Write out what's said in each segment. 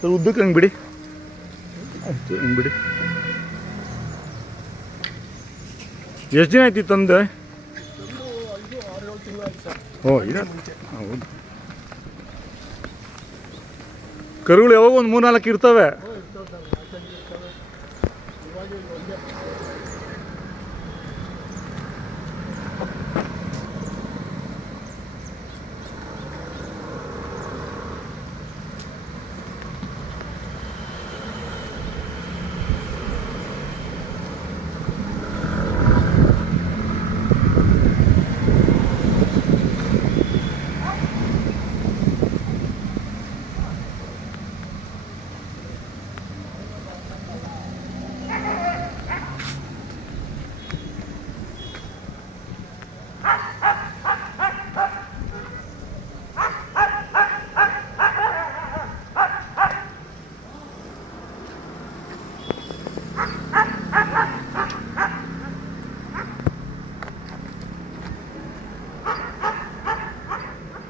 Sir ಉದ್ದಕ್ಕೆ ಹಂಗೆ ಬಿಡಿ, ಆಯಿತು ಹಂಗೆ ಬಿಡಿ. ಎಷ್ಟು ದಿನ ಆಯ್ತು ತಂದೆ? ಓ ಈಗ ಹೌದು. ಕರುಗಳು ಯಾವಾಗ ಒಂದು 3-4 ಇರ್ತವೆ.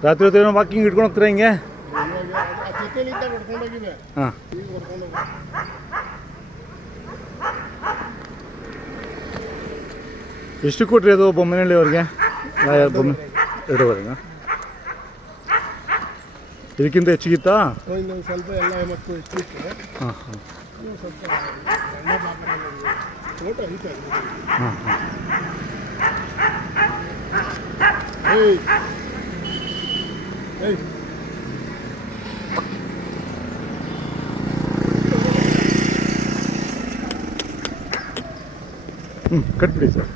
ರಾತ್ರಿ ಹೊತ್ತು ಏನೋ ವಾಕಿಂಗ್ ಇಟ್ಕೊಂಡು ಹೋಗ್ತೀರಾ ಹಿಂಗೆ? ಹಾಂ. ಎಷ್ಟು ಕೊಟ್ರಿ ಅದು ಬೊಮ್ಮನಹಳ್ಳಿ ಅವ್ರಿಗೆ? ಬೊಮ್ಮೆ 2.5. ಇದಕ್ಕಿಂತ ಹೆಚ್ಚಿಗಿತ್ತಾ? ಸ್ವಲ್ಪ ಎಲ್ಲ ಮತ್ತು ಹೆಚ್ಚಿತ್ತು. ಹಾಂ ಹಾಂ ಸ್ವಲ್ಪ ಫೋಟೋ ಐತೆ. ಹಾಂ ಹಾಂ. ಕಟ್ಬಿಡಿ ಸರ್.